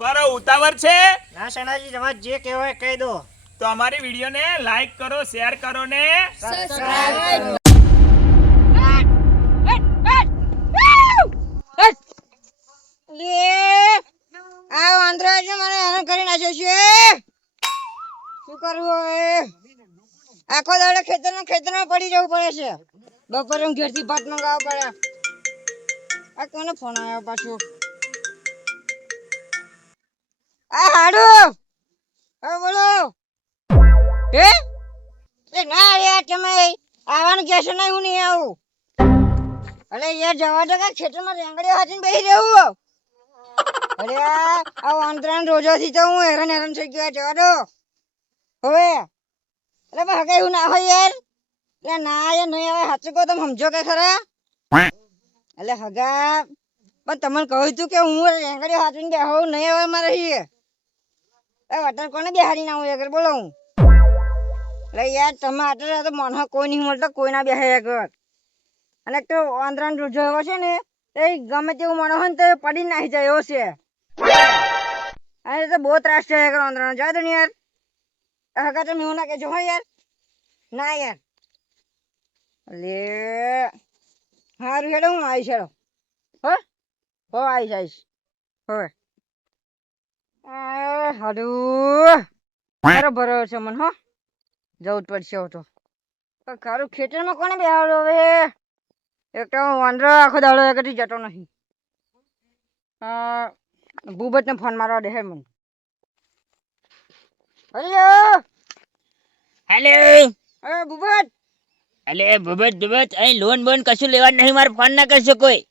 મારો ઉતાવળ છે? ના સણાજી તમારે જે કહેવાય કહી દો. તો અમારી વિડીયોને લાઈક કરો શેર કરો ને લે આ વાંદરો છે મને હેરાન કરી નાખ્યો છે. શું કરવું હવે? આખો દાડો ખેતરમાં ખેતરમાં પડી જવું પડે છે. બપોરે હું ઘેરથી ભાત મંગાવવા પડે આ કોનો ફોન આવ્યો પાછો? બોલો હે? એ ના યાર તમે આવવાનું કહેશો નહીં, હું નહીં આવું. અરે યાર, જવા દો કે ખેતરમાં રેંગડીઓ હાથીને બેસી રહેવું અરે આ રોજોથી તો હું હેરાન હેરાન થઈ ગયો જવા દો. હવે, અરે પણ એવું ના હોય યાર. એટલે ના યાર નહીં આવે સાચું કહો તમે સમજો કે ખરા. એટલે હગા, પણ તમને કહ્યું તું કે હું રેંગડીઓ હાથીને બેહવું નહીં આવે મારે એ વટર કોને બિહારી ના હું આગળ બોલો હું. એટલે યાર, તમે આટલા તો મને કોઈ નહીં મળતો કોઈ ના બેહે આગળ અને તો આંધ્રાન રોજો એવો છે ને, એ ગમે તેવું માણસ હોય ને તો પડી નાખી જાય, એવો છે. અને તો બહુ ત્રાસ છે યાર આંધ્રાનો જાય તો યાર. હકા તમે એવું ના કહેજો, હો યાર. ના યાર. લે. હારું હેડો, હું આવીશ હેડો. હો? હો, આવીશ આવીશ. હવે હાડું. બરોબર છે મને હો. જવું જ પડશે તો. પણ ખેતરમાં કોને બેહાડો હવે? એક તો વાંદરો આખો દાડો એકથી જતો નહીં. ભૂબતને ફોન મારવા દે મને. હેલો હેલો અરે ભૂબત અલે ભૂબત ભૂબત અહીં લોન બોન કશું લેવા નહીં મારે ફોન ના કરશો કોઈ?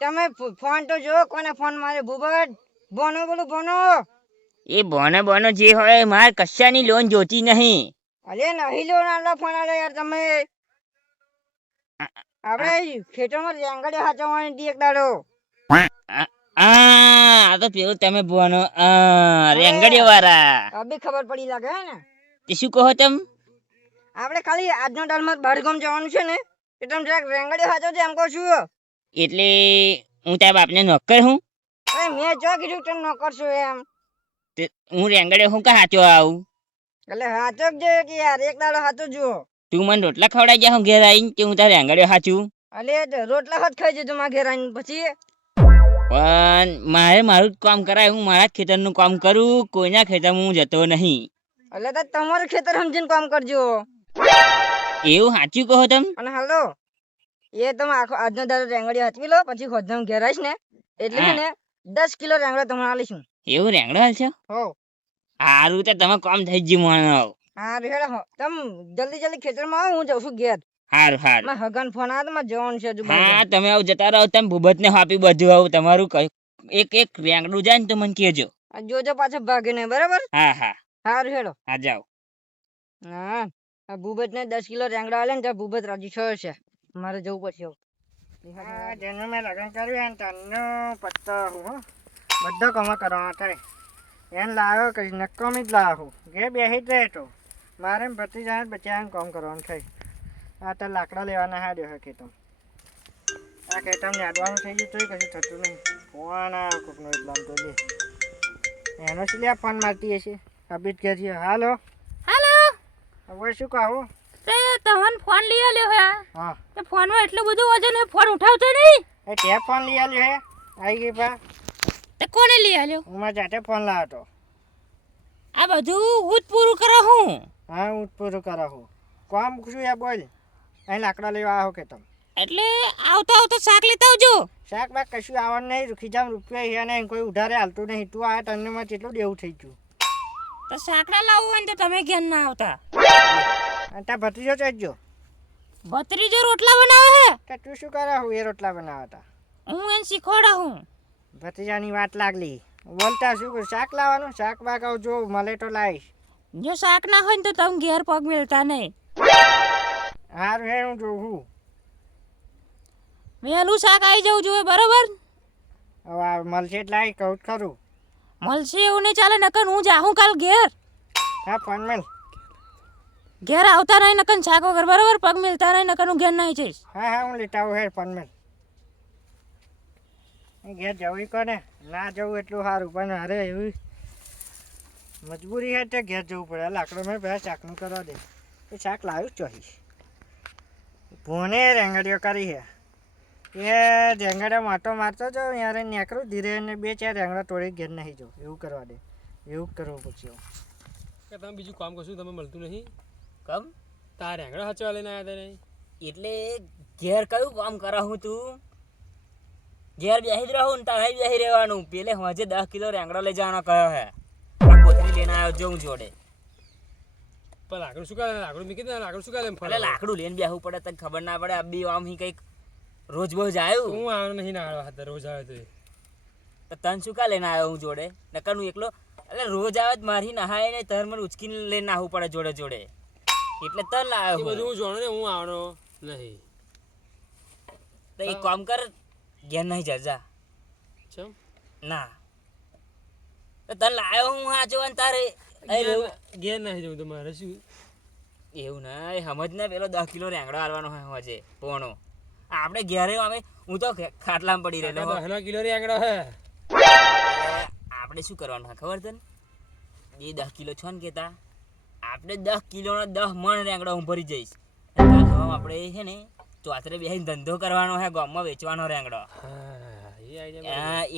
તમે ફોન તો જો કોને ફોન મારે ભૂબત બોનો બોલો બોનો. એ બોનો બોનો જે હોય મારે કશાની લોન જોતી નહીં. અરે નહીં લોન આલો ફોન આલે યાર તમે. આપણે ખેતરમાં રેંગડી હાચવાની દી એક દાડો. આ તો પેલું તમે બોનો. રેંગડીઓ વાળા અબે ખબર પડી લાગે હે ને. તે શું કહો તમ? આપણે ખાલી આજનો ડાલમાં બહારગામ જવાનું છે ને. એટલે તમે જરાક રેંગડી હાચવજો એમ કહું છું. એટલે હું તારા બાપને નોકર હું? અરે મેં જો કીધું તમે ન કરશો એમ. તે હું રેંગડે હું કા હાચો આવું? એટલે હાચવજો કે યાર એક દાડો હાચવજો તું મને રોટલા ખવડાઈ જા હું ઘેર આવીને કે હું તારે રેંગડીઓ હાચું? એટલે રોટલા હાથ ખાઈ જજો મારા ઘેર આવીને પછી. પણ મારે મારું કામ કરાય હું મારા જ ખેતરનું કામ કરું કોઈના ખેતર હું જતો નહીં. એટલે તો તમારું ખેતર સમજીને કામ કરજો. એવું સાચું કહો તમ? અને હાલો એ તમે આખો આજનો દાડો રેંગડી હાચવી લો પછી ખોદમ ઘેર આવીશ ને. એટલે ને દસ કિલો રેંગડા તમારે આલીશું. એવું રેંગડો હાલ હો. સારું તો તમે કામ થઈ ગયું માનો હા રેડ હો. તમ જલ્દી જલ્દી ખેતરમાં આવો હું જાઉં છું ઘેર. હારું હારું. મારા હગન ફોન આવ્યો તો જવાનું છે હજુ હા તમે આવું જતા રહો તમે ભૂબત ને હાપી બધું આવું તમારું કઈ- એક એક રેંગડું જાય ને તો મને કહેજો. આ જોજો પાછો ભાગે નહીં બરાબર? હા હા. સારું હેડો. હા જાઓ. હા આ ભૂબત ને દસ કિલો રેંગડા આલે ને ત્યાં ભૂબત રાજી થયો છે. મારે જવું પડશે હા જેનું મેં લગ્ન કર્યું એને તનનો પત્તો હું બધો કમા કરવાનો થાય. એને લાવ્યો કઈ નક્કોમી જ લાવ્યો ઘે બેસી જ રહે તો મારે એમ ભત્રીજાને બચારાને કામ કરવાનું થાય. આ તો લાકડા લેવાના હા હે ખેતમ. આ ખેતમ યાદવાનું થઈ ગયું તોય કશું થતું નહીં. ફોન આ કોકનો એટલા તો લે? એનો શું લે ફોન મારતી હશે? અબીત ઘેર છે. હાલો. હાલો. હવે શું કહું? તે તહન ફોન લઈ આલ્યો હે. હા. તે ફોનમાં એટલું બધું વજન હે ફોન ઉઠાવતો નહીં. એ તે ફોન લઈ આવ્યો હે? આવી ગઈ પા તે કોને લઈ આલ્યો? હું મારા જાતે ફોન લાવ્યો તો. આ બધું હું પૂરું કરો હું. હા જ પૂરું કરો હું. કોમ છું યા બોલ. અહીં લાકડા લેવા આવો કે તમે? એટલે આવતા આવતા શાક લેતા આવજો. શાક બાક કશું આવવાનું નહીં રૂખી જામ રૂપિયા છે અને કોઈ ઉધારે હાલતું નહીં. તું આ તને માં કેટલું દેવું થઈ ગયું. તો શાકડા લાવવું હોય ને તો તમે ઘેર ના આવતા. અને ત્યાં ભત્રીજો ચડજો ભત્રીજો રોટલા બનાવે હે? કે તું શું કરે? હું એ રોટલા બનાવતા હું એને શીખવાડા હું. ભત્રીજાની વાત લાગલી. બોલતા શું? શાક લાવવાનું? શાક બાક આવ જો મળે તો લાવીશ. જો શાક ના હોય ને તો તમે ઘેર પગ મેળતા નહીં. હારું હે હું જોઉં વહેલું શાક આવી જવું જોઈએ બરોબર? હવે મળશે એટલે આવી કહું ખરું. મળશે એવું નહીં ચાલે નકર હું જાઉં કાલ ઘેર. હા ફોન મેલ ઘેર આવતા નહીં નકન શાક વગર બરોબર પગ મિલતા નહીં નકન હું ઘેર નહીં જઈશ. હા હા હું લેતા આવું હે ફોન મેલ એ ઘેર જવું કોને? ના જવું એટલું સારું પણ અરે એવી મજબૂરી હે તે ઘેર જવું પડે. લાકડો મેં પહેલાં શાકનું કરવા દે. એ શાક લાવ્યું જ ચોહી ભોને રેંગડીઓ કરી હે. એ રેંગડા માટો મારતો જાઉં યારે નેકરું ધીરે ને બે ચાર રેંગડા તોડી ઘેર નહીં જાઉં એવું કરવા દે. એવું કરવું પડશે. તમે બીજું કામ કરશું તમે મળતું નહીં? કમ? તારે રેંગડા હચવા લઈને આવ્યા તને? એટલે ઘેર કયું કામ કરાવું તું? ઘેર બેસી જ રહું ને તારે બેસી રહેવાનું. પેલે હોજે દસ કિલો રેંગડો લઈ જવાનો કયો હે. કોથળી લઈને આવ્યો જો હું જોડે. પણ લાકડું શું કરે લાકડું મૂકી દે લાકડું શું કરે ફરે લાકડું લઈને બેસવું પડે તને ખબર ના પડે અબી આમ હી કંઈક રોજ બોજ આવ્યું હું આવ્યો નહીં ના આવ્યો હતા રોજ આવે તો તો તને શું કા લઈને આવ્યો હું જોડે? નકર હું એકલો એટલે રોજ આવે જ મારી નહાય ને તર મને ઉચકીને લઈને નાહવું પડે જોડે જોડે. એટલે તને એ બધું હું. જાણું ને હું આવનો નહીં. તો એક કામ કર ઘેર નહીં જા જા. ચમ? ના. તો તને લાવ્યો હું આ અને તારે. ઘેર નહીં જવું તમારે શું? એવું ના એ સમજ ને પેલો દસ કિલો રેંગડો હાલવાનો હોય હજે પોણો. આપણે ઘેરે અમે હું તો ખાટલામાં પડી રહેલો. દહના કિલો રેંગડો હે. આપણે શું કરવાનું ખબર તને? બે દસ કિલો છો ને કેતા. આપણે દસ કિલોનો દસ મણ રેંગડો હું ભરી જઈશ. આપણે છે ને ચોથરે બેસીને ધંધો કરવાનો હે ગામમાં વેચવાનો રેંગડો.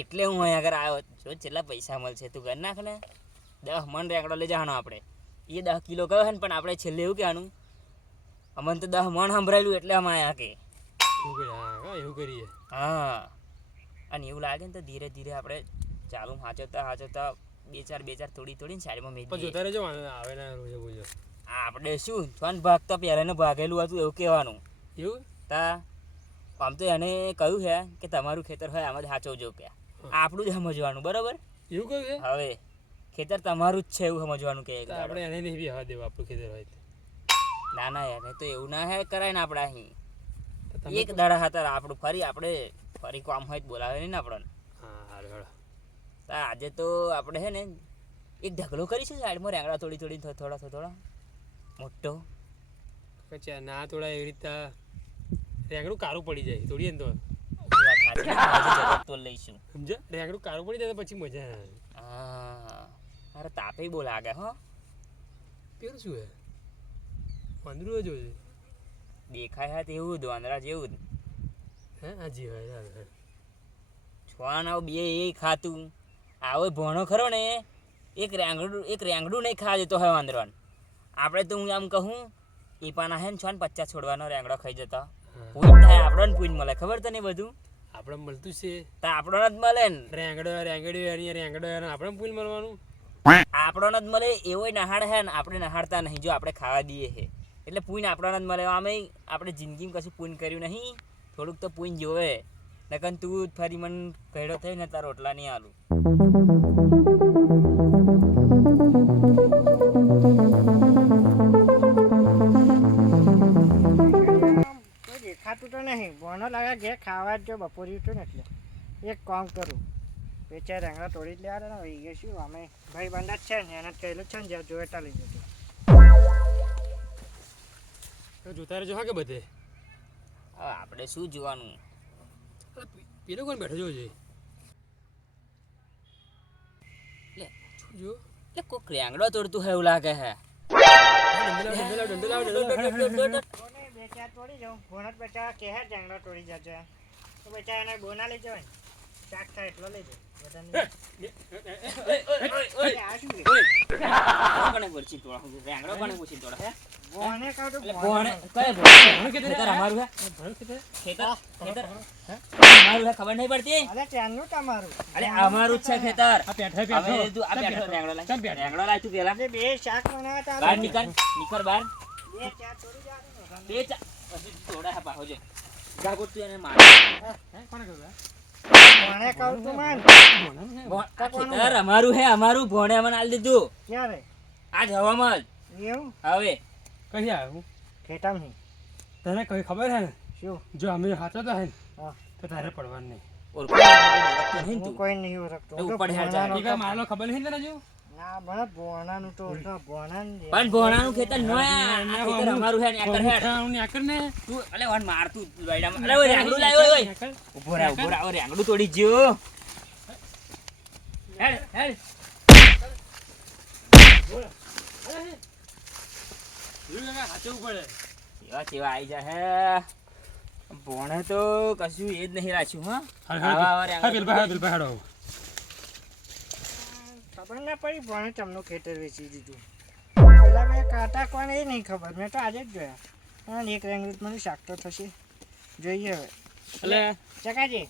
એટલે હું અહીંયા આગળ આવ્યો. જો કેટલા પૈસા મળશે તું કરી નાખ ને. દસ મણ રેંગડો લઈ જવાનો આપણે. એ દસ કિલો કયો હે ને પણ આપણે છેલ્લે એવું કહેવાનું. અમને તો દસ મણ સંભળાયેલું એટલે અમે આયા કે. એવું કરીએ હા હા, એવું કરીએ. હા. અને એવું લાગે ને તો ધીરે ધીરે આપણે ચાલુ હાચવતા હાચવતા બે ચાર બે ચાર થોડી થોડી સાઈડમાં મેં જોતા રહેજો આવે ના રોજે બોજો આપણે શું છોન ભાગ તો પહેલાંનું ભાગેલું હતું એવું કહેવાનું. એવું? તા આમ તો એને કહ્યું છે કે તમારું ખેતર હોય આમાં જ સાચવજો કે. આપણું જ સમજવાનું બરાબર? એવું કહ્યું છે? હવે ખેતર તમારું જ છે એવું સમજવાનું કે. આપણે એને નહીં બી હવા દેવું આપણું ખેતર હોય ના ના યાર તો એવું ના હે કરાય ને આપણે અહીં. એક દાડા હતા આપણું ફરી આપણે ફરી કામ હોય તો બોલાવે નહીં ને આપણને. હા તો આજે તો આપણે છે ને એક ઢગલો કરીશું સાઈડમાં રેંગડા થોડી થોડી થોડા થોડા મોટો. પછી ના થોડા એવી રીતના રેંગડું કારું પડી જાય થોડી એમ તો. લઈશું. સમજો રેંગડું કારું પડી જાય તો પછી મજા આવે. હા અરે તાપે બહુ લાગે હો. પેલું શું હે વાંદરું જ હોય દેખાય હા તેવું જ વાંદરા જેવું જ. હે? હાજી હારું, હારું. બે એ ખાતું. આવો ભણો ખરો ને એક રેંગડું એક રેંગડું નહીં ખાવા જતો હોય વાંદરાને આપણે તો હું આમ કહું એ પાના હે ને છોન પચાસ છોડવાનો રેંગડો ખાઈ જતો. પૂન થાય આપણને પૂન મળે ખબર તને બધું? આપણે મળતું છે. તો આપણો જ મળે ને. રેંગડો રેંગડી એની રેંગડો આપણે પૂન મળવાનું. આપણો જ મળે એવો નહાડ હે ને આપણે નહાડતા નહીં જો આપણે ખાવા દઈએ હે. એટલે પૂન આપણને જ મળે. આમે આપણે જિંદગીમાં કશું પૂન કર્યું નહીં થોડુંક તો પૂન જોવે. નકન તું ફરી મન ભેડો થઈ ને તાર રોટલા નહીં આલું. દેખાતું તો નહીં. બોનો લાગે ઘેર ખાવા જ જો બપોરી ઉઠું ને એટલે. એક કામ કરું. બે ચાર રેંગડા તોડી જ લેવા ને એ શું અમે ભાઈ બંધા જ છે ને એને જ કહેલું છે ને જ્યાં જોવે લઈ જતો તો જોતા રહેજો હા કે બધે? હવે આપણે શું જોવાનું? પેલો કોણ બેઠો જોજે લે. જો. એટલે કોક રેંગડો તોડતું હોય એવું લાગે હે. ડંડો લાવ, ડંડો લાવ, ડંડો લાવ, ડંડો લાવ. બોને બે ચાર તોડી જાઉં જ બચારા કહે જ રેંગડા તોડી જજો. તો બેચા એને બોના લઈ જવાય છે? પૂછી પૂછી ખબર નહીં પડતી અમારું છે ખેતર બે શાક બહાર નીકળ નીકળ બે ચાર પછી હે પાહો જે જાગો તું એને મારે કોને કહ્યું તું અમારું હે અમારું ભોણે મને આલ દીધું. ક્યારે? આજ હવામાં જ એવું? હવે. કઈ આવ્યું? ખેતમ નહીં તને કઈ ખબર હે ને? શું? જો અમે હાચવતા હે તો તારે પડવાનું નહીં. ઓળખતો નહીં હું કોઈ નહીં ઓળખતો. તો તો કાંઈ મારેલો ખબર નહીં તને જો પણ ભોણાનું ખેતર નો ખેતર અમારું હે ને એકર હેડ ને. તું અલે વન મારતું વાયડામાં. અલે ઓય રેંગડું લાવ્યો ઓય ઓય. ઊભો રહે ઊભો રહે. ઓય રેંગડું તોડી ગયો હેડ હેડ. સાચવું પડે કેવા કેવા આઈ જા હે. ભોણે તો કશું એ જ નહીં રાખ્યું હા. હા હા પેલ ખબર ના પડી ભણે તમનું ખેતર વેચી દીધું. પેલા મેં કાંટા કોણ એ નહીં ખબર. મેં તો આજે જ જોયા. અને એક રેંગરૂટ મને શાક તો થશે. જોઈએ હવે. એટલે ચકાજી.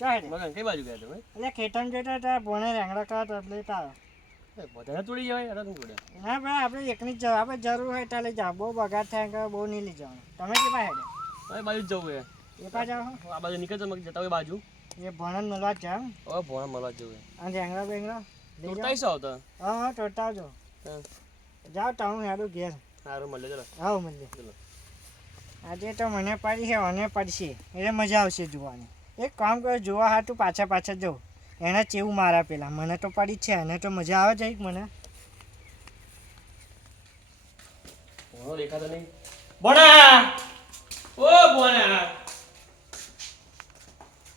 ચાલે મગન કઈ બાજુ ગયા તમે? એટલે ખેતર જોતા હતા ભણે રેંગડા કાઢ એટલે તાર. વધારે તોડી જવાય અરે શું પડે? ના ભાઈ આપણે એકની જ જવા આપણે જરૂર હોય ત્યાં લઈ જાઓ બહુ બગાડ થાય કે બહુ નહીં લઈ જવાનું. તમે કે પાસે હવે બાજુ જ જવું એ પા જાઓ આ બાજુ નીકળ જમક જતા હોય બાજુ. એ ભણન મળવા જ જાઓ. હવે ભોણા મળવા જવું અને રેંગડા બેંગડા? લઈ તોડતા જાઓ. હા હા તોડતા આવજો. જાવ જાઓ ટાઉન હેડું ઘેર. સારું મળે ચલો. આવો મળે ચલો. આજે તો મને પડી છે અને પડશે એટલે મજા આવશે જોવાની. એક કામ કરો જોવા હાટું પાછા પાછા જાઉં એને ચેવું મારા પેલા. મને તો પડી જ છે એને તો મજા આવે છે મને. દેખાતો નહીં? બોના! ઓ બોના!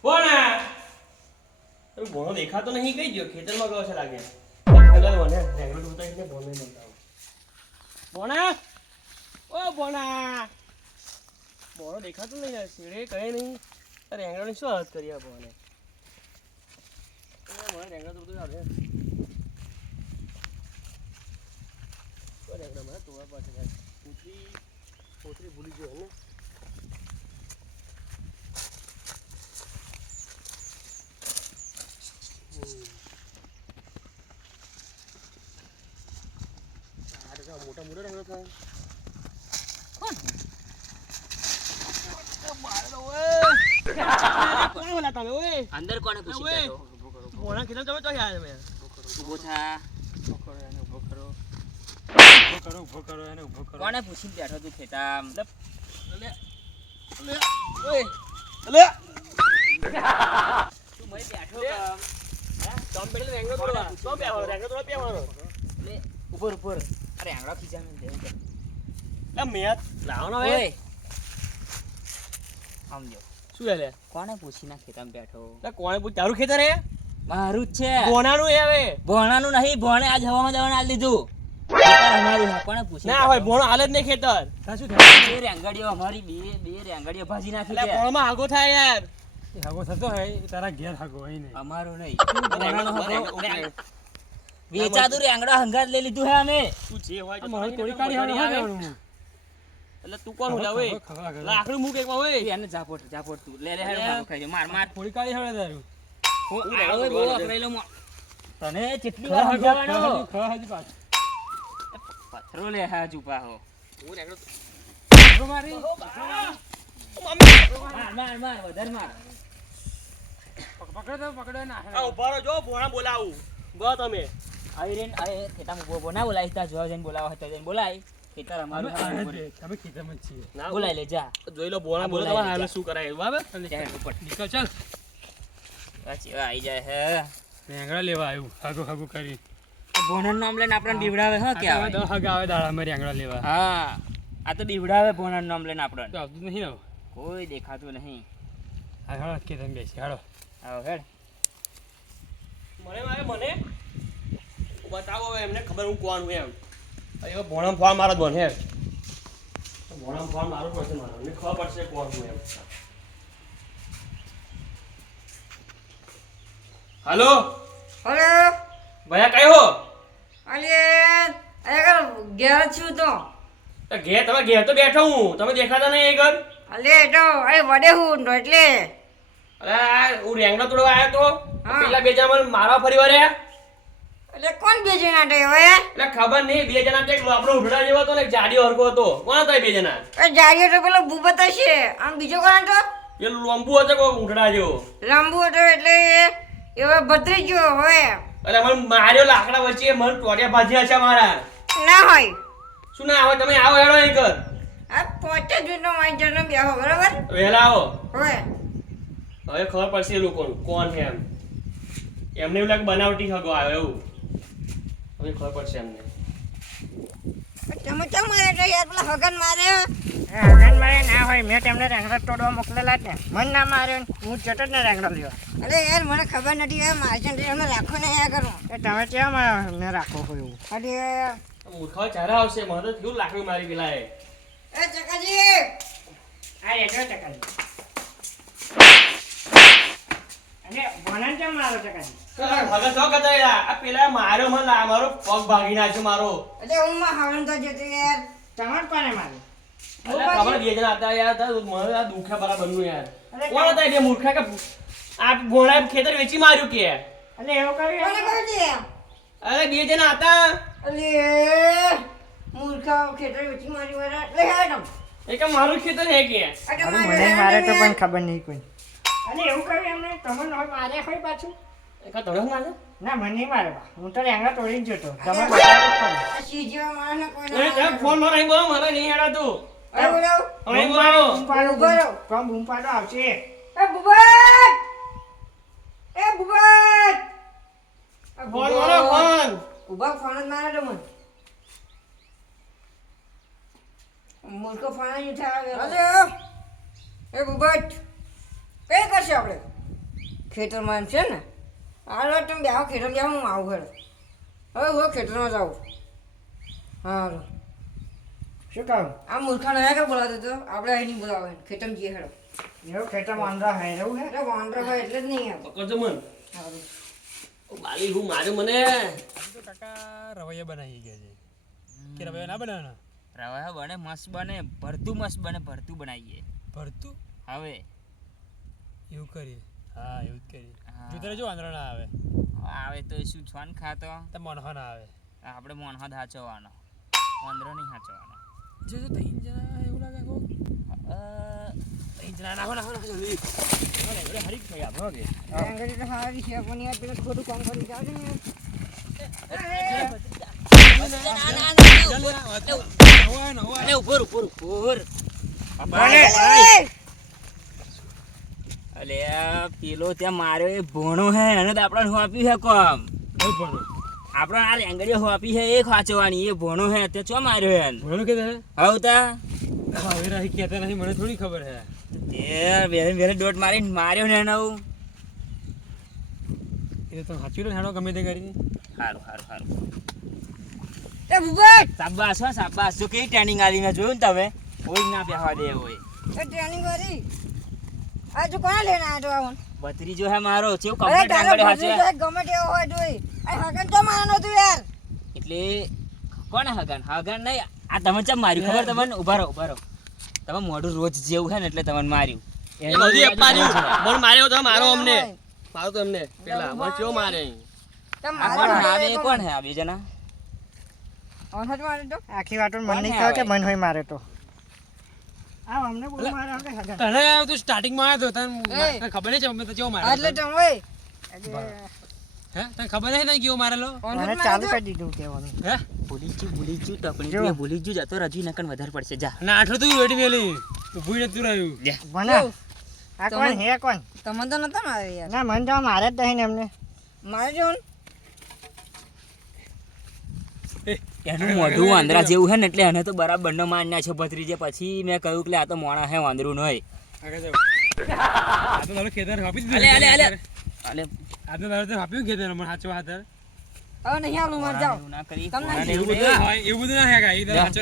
ભોણા એ ભોણો દેખાતો નહીં, કઈ ગયો ખેતરમાં ગયો છે લાગે. ભોણો નહીં ભોણા ઓ ભોણા ભોણો દેખાતો નહીં શેડે કહે નહીં. રેંગડાની શું હાલત કરી આ મને રેંગડા તો બધું આવડે તો રેંગડા મને તોવા પાછળ પોતરી પોતરી ભૂલી ગયો ને મોટા રેંગડો થાય કોણ? બોલા તમે ઓય અંદર કોને પૂછી. બેઠો મોણા તમે તો આયા તમે. ઊભો થા. ઊભો કરો ઊભો કરો. એને ઊભો કરો. કોને પૂછીને બેઠો તું ખેતામ? અલે અલે ઓય. અલે. તું મય બેઠો લે. કમ. તમ પેલે તો બેહો રેંગો થોડો બેહવાનો. લે ઉપર ઉપર અરે આંગળા ખીજાને દે ઉપર. એ મેત લાવવાનો હવે ઓય સમજો શું લે કોણે પૂછી પૂછીને ખેતામાં બેઠો લે કોણે પૂછ તારું ખેતર હે મારું જ છે ભોણાનું હે હવે ભોણાનું નહીં ભોણે આજ હવામાં દવાને આલ દીધું. ના હોય ભોણો હાલ જ નહીં ખેતર બે રેંગડીઓ અમારી બે બે રેંગડીઓ ભાજી નાખી એટલે ભોણમાં આગો થાય યાર હાગો થતો હોય તારા ઘેર હાગો હોય નહીં અમારું નહીં વેચાતું રેંગડા હંગાત લઈ લીધું હે અમે. તું જે હોય તો મારે તને કાઢી આવે. એટલે તું કોણ હોય ખવા કરે. લાકડું મૂક એકમાં ઓય એને જાપોટ જાપોટ તું. લે લે હેડ ખાઈ માર માર. થોડી કાઢી હાડે તારું. હું હું આવો બહુ તોડવાનો મો- તને કેટલી વાર સમજાવવાનો હાજી, ખવા હાજી પથરો લે હા જુપા હો. હું રેંગડો મારી. માર. માર. માર વધારે માર. પકડો તો પકડો ના આ ઊભા જો ભોણા બોલાવું. ગો તમે. આવી રેન આ ખેતામાં ઊભો ઊભો. ના બોલાય ત્યાં જોવા જઈને બોલાવા હતા જઈને બોલાય. ખેતર અમારું તમે ખેતરમાં છીએ. ના બોલાય લે જા. જોઈ લો બોલા બોલા તમારે હાલ શું કરાય બરાબર? નીકળ ચાલ. પાછી આવી જાય હે. રેંગડા લેવા આવ્યું. હાગો હાગો કરી. ભોણન નામ લઈને આપણને બીવડાવે હા કે આવે તો હાગા આવે દાડામાં રેંગડા લેવા. હા. આ તો બીવડાવે ભોણન નામ લઈને આપણને તો આવતું નહીં ને કોઈ દેખાતું નહીં. હા હાડો તમે બેસી હાડો આવો હેડ. મને મારે મને? બતાવો એમને ખબર હું કોણ હું એમ હવે ભોણમ ફોર્મ મારો જ બને. ભોણમ ફોર્મ મારો પડશે મારો. એમને ખબર પડશે કોણ હું એમ. હાલો? અરે ભયા કયો અલે અરે ઘેર છું તો. ઘેર તમે ઘેર તો બેઠો હું. તમે દેખાતા નહીં એ ઘર અલે તો અરે વડે હું એટલે. અરે હું રેંગણો તોડવા આવ્યો તો. હા. પેલા બે જણા મારવા ફરી વળ્યા એટલે કોણ બે જણા તો હવે એટલે ખબર નહીં બે જણા તો આપણો ઉભડા જેવો હતો ને જાડીઓ હરકો હતો. કોણ હતા બે જણા? એ જાડીઓ તો પેલો ભૂપત છે આમ બીજો કોણ હતો? એ લાંબુ હતો કોઈ ઉઢડા જેવો. લાંબુ હતો એટલે એ એવો ભદ્રી ગયો હવે એટલે મને માર્યો લાકડા વચ્ચે મને ટોટિયા ભાજ્યા છે મારા. ના હોય. શું ના આવે તમે આવો હેડો અહીં કર. આ પહોંચે જ નો મારી જન્મ બેહો બરાબર? વહેલા આવો. હવે હવે ખબર પડશે એ લોકોનું કોણ છે એમ. એમને એવું લાગે બનાવટી હગો આવ્યો એવું. હવે ખબર પડશે અમને. તમે કેમ મારે તો યાર પેલા હગન મારે? હગન મારે ના હોય મેં તેમને રેંગડા તોડવા મોકલેલા જ ને. મન ના માર્યો હું જતો જ ને રેંગડો લેવા અરે યાર મને ખબર નથી યાર મારે છે ને રાખો ને યાર કરું એ તમે ક્યાં મેં રાખો હોય એવું? અરે મૂર્ખાઓ ચારા આવશે મને તો કેવું લાકડું મારી પેલા એ ચકાજી! આ ખેતર વેચી માર્યું કે? અરે બે જણા હતા. અલે ખેતર વેચી મારી. વાળા મારું ખેતર હે કે? મને મારે તો પણ ખબર નહીં કોઈ. અને એવું કહ્યું એમને તમને હોય મારે હોય પાછું? એ કા મારે ના મને નહીં મારે બા. હું તો રેંગડા તોડીને જતો. તમે સીજીવા માણસને કોઈ ફોનમાં નહીં બોલો મને નહીં હેડાતું અરે બોલો. હવે બોલો. બૂમ પાડો, ઊભો રહો. કોણ બૂમ પાડો આવશે એ બુબટ! એ બુબટ! ફોન મારો ફોન! ઊભા ફોન જ મારે તો મને. મૂર્ખો ફોન જ ઉઠાવે. અરે એ બુબટ! કઈ કરશે આપણે ખેતરમાં છે ને? હાલો તમે બેહો ખેતરમાં જાઓ હું આવું હેડો. હવે હું ખેતરમાં જાઉં હા હાલો. શું કામ? આ મૂર્ખા નયા કે બોલાવતો તો આપણે અહીં નહીં બોલાવે ખેતરમાં જઈએ હેડો. એવું ખેતરમાં વાંદરા હે એવું હે? એટલે વાંદરા હોય એટલે જ નહીં આવે પકડજો મન. હારું. બાલી હું મારે મને? તો કાકા રવૈયા બનાવી ગયા છે. કે રવૈયા ના બનાવવાના? રવૈયા બને મસ્ત બને ભરતું મસ્ત બને ભરતું બનાવીએ. ભરતું? હવે. એવું કરીએ હા એવું જ કરીએ જો જોતા રહેજો વાંદરો ના આવે આવે તો શું છોન ખાતો તો મનહો ના આવે આપણે મોનહદ સાચવવાનો વાંદરો નહીં હાચવવાનો જો જો ત્રણ જણા એવું લાગે કહું ત્રણ જણા નાખો નાખો નાખો જલ્દી હરી ભાઈ આપણો કે આંગળી તો સારી છે પણ યાર પેલું ખોટું કામ કરી જાવ ને ઉપર ઉપર ઉપર અલે આ પેલો ત્યાં માર્યો એ ભોણો હે એને તો આપણને હોપ્યું હે કોમ? એવું ભણો? આપણને આ લેંગડીઓ હોપી હે? એ ખાચવાની એ ભોણો હે તે ચો માર્યો હે? એને? ભણો કે તે હવ તા. હવે રહી કહેતા નથી મને થોડી ખબર હે. તે વેરે વેરે દોટ મારીને માર્યો ને એને. હું એ તો સાચું ને હેડો ગમે તે કરી સારું સારું સારું એ ભૂપત સાબાસ હો સાબાસ જો કેવી ટ્રેનિંગ આલી મેં જોયું ને તમે? કોઈ ના બેહવા દે હોય એ ટ્રેનિંગ કરી આ તું કોને લઈને આવ્યો તો આવું? ભત્રીજો હે મારો છે કમ્પ્લીટ આંગળે ભત્રીજો ગમે તેવો હોય જોઈ આ હગન તો મારવાનો તું યાર. એટલે કોણ હગન? હગન નહીં આ તમે ચમ માર્યું? ખબર તમને? ઊભા રહો ઊભા રહો. તમે મોઢું રોજ જેવું હે ને એટલે તમને માર્યું. એ બધું માર્યું. મને માર્યો તો મારો અમને. મારો તો પેલા મને મારે? કોણ? હે? આ બે કોણ જણા? જ આખી વાતો મન નહીં કહો કે મન હોય મારે તો આ અમને બહુ મારે આપણે હગા તને તું સ્ટાર્ટિંગમાં આવ્યો તો તને ખબર નહીં છે અમે તો કેવો મારે એટલે તમે હોય. હે? તને ખબર નહીં તને કેવો મારેલો? મને ચાલુ કરી દીધું કહેવાનું. હે? ભૂલી જ. ભૂલી તકણી જો. ભૂલી ગયું જતો રજી નકન વધારે પડશે. જા. ના આટલું તું વેડી મેલી. ઊભું નતું રહ્યું. મને? આ કોણ હે કોણ? તમને તો નતા મારે યાર. ના મન તો મારે જ દહીં ને એમને. મારે જો ને. એનું મોઢું વાંદરા જેવું હે ને એટલે એને તો બરાબર ન માન નાખ્યો ભત્રીજે. પછી મેં કહ્યું કે આ તો મોણા હે વાંદરું નહીં આગળ જાઓ. આ તો તારું ખેતર આપી દીધું અલે, અલે, અલે. ખેતર. અલે. આ તો તારું તો આપ્યું ખેતર મને સાચો હાથર હવે નહીં આલું મારે જાઓ. એવું ના હોય જા, છ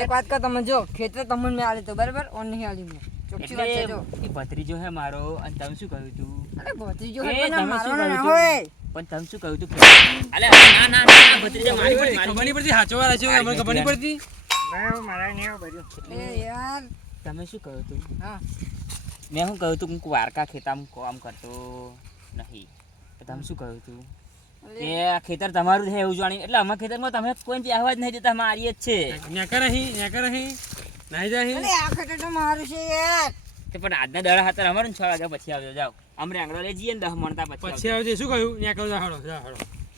એક વાત કર તમે જો ખેતર તમને મેં આલી તો બરાબર ઓન નહીં આલી ચોખ્ખી વાત છે જો. એ ભત્રીજો હે મારો અને તમે શું કહ્યું તું? અરે ભત્રીજો એ, પણ તમે ના હોય. પણ તમે શું કહ્યું તું? અલે અલે, ના ના ના ના, મારી ઓય, ખબર નહીં પડતી. સાચો વાર સાચો મને ખબર નહીં પડતી. મારા નહીં એવું એ યાર. તમે શું કહ્યું તું? હા. મેં શું કહ્યું તું હું વારકા ખેતામાં કામ કરતો નહીં. તમે શું કહ્યું તું? કે આ ખેતર તમારું છે એવું જાણી એટલે અમારા ખેતરમાં તમે કોઈ આવવા જ નહીં દેતા મારી જ છે. ન્યા કર અહીં, ન્યા કર અહીં. નાહી જા અહીં. અરે આ તો મારું છે યાર. તે પણ આજના દડા હાથર અમારે છ વાગ્યા પછી આવજો જાઓ. અમે રેંગડો લઈ જઈએ ને દસ મણતા પછી પછી આવજો. શું કહ્યું? ન્યા કરો જાઓ, જાઓ,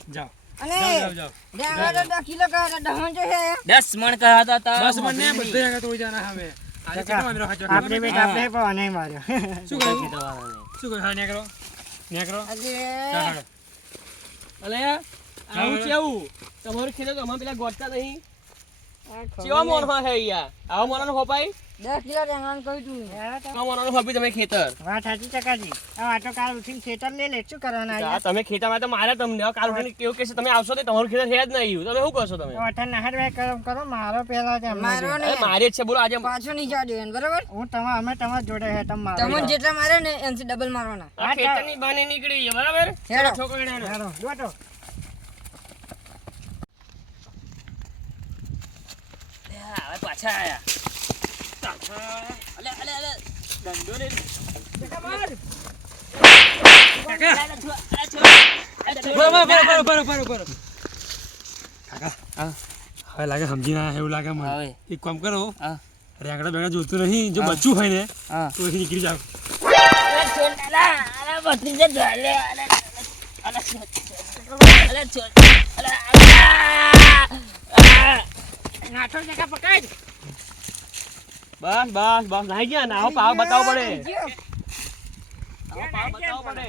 જાઓ. અને જાઓ, જાઓ, જાઓ. ડેંગા તો દસ કિલો કહે તો દહન જો છે દસ મણ કહા હતા તો બસ મને બધે. આગળ તોડી જવાના હવે આજે કેટલો વાંદરો ખાચો આપણે બેટ આપણે પણ નહીં માર્યો. શું કહ્યું? શું કહ્યું? હા ન્યા નેકરો અલે આવું છે તમારું ખેતર તો અમારે પેલા ગોતતા નહીં. કેવા નહીં. મોન હે યાર. આવા મોનાનું હોપાઈ દસ કિલો રેંગણ કહ્યું તું હેડો તો. હોપી તમે ખેતર. વાત સાચી ચકાજી. આ તો કાલ ઉઠીને ખેતર લઈ લે શું કરવાના તમે ખેતરમાં તો મારે તમને કાલ ઉઠીને કેવું કહેશે તમે આવશો તો તમારું ખેતર છે જ નહીં તમે શું કરશો તમે? અઠાર નહાર વેર કરો કરો મારો પેલા છે મારો ને જ છે બોલો આજે પાછો નહીં જવા દેવાનું બરાબર? હું તમા અમે તમારા જોડે હે તમે મારો તમને જેટલા મારે ને એનથી ડબલ મારવાના. આ ખેતરની બાને નીકળી છે બરાબર? છોકરીને હેડો, જો તો. હવે પાછા આયા અલે અલે અલે દંડો ને હવે લાગે સમજી ના એવું લાગે મને એક કામ કરો રેંગડા બેંગડા જોતું નહીં જો બચ્ચું હોય ને તો અહીંથી નીકળી જાવ નાઠો જગા પકડ બસ બસ બસ. નાહી ગયા ને? આવો પાવ બતાવો પડે. આવો પાવ બતાવવો પડે.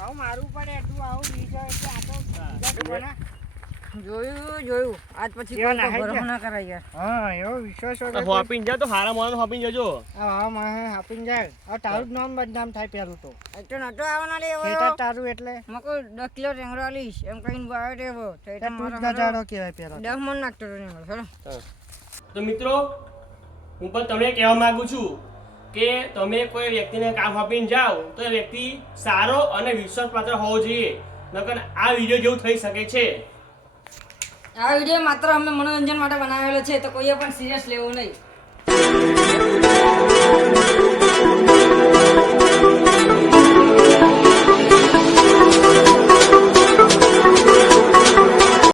આવું મારું પડે તું આવું બીજો એટલે આ તો જોયું જોયું. આજ પછી કોઈ ભરોસો ના કરાય યાર. હા એવો વિશ્વાસ વગર કોઈ- હોપીને તો હારા મોનાનું હોપીને જજો. હા હા મારે જાય. હવે તારું નામ બદનામ થાય પેલું તો. એટલે નતો એવો. ખેતર તારું એટલે. મકો દસ કિલો આલીશ. એમ કહીને આવ્યો. રે તો એટલે મારો ગજાડો કહેવાય પેલો દસ મણ નાખતો તો મિત્રો હું પણ તમને કહેવા માગું છું કે તમે કોઈ વ્યક્તિને કામ આપીને જાઓ, તો એ વ્યક્તિ સારો અને વિશ્વાસપાત્ર હોવો જોઈએ. નકર આ વીડિયો જેવું થઈ શકે છે. આ વીડિયો માત્ર અમે મનોરંજન માટે બનાવેલો છે, તો કોઈએ પણ સિરિયસ લેવું નહીં.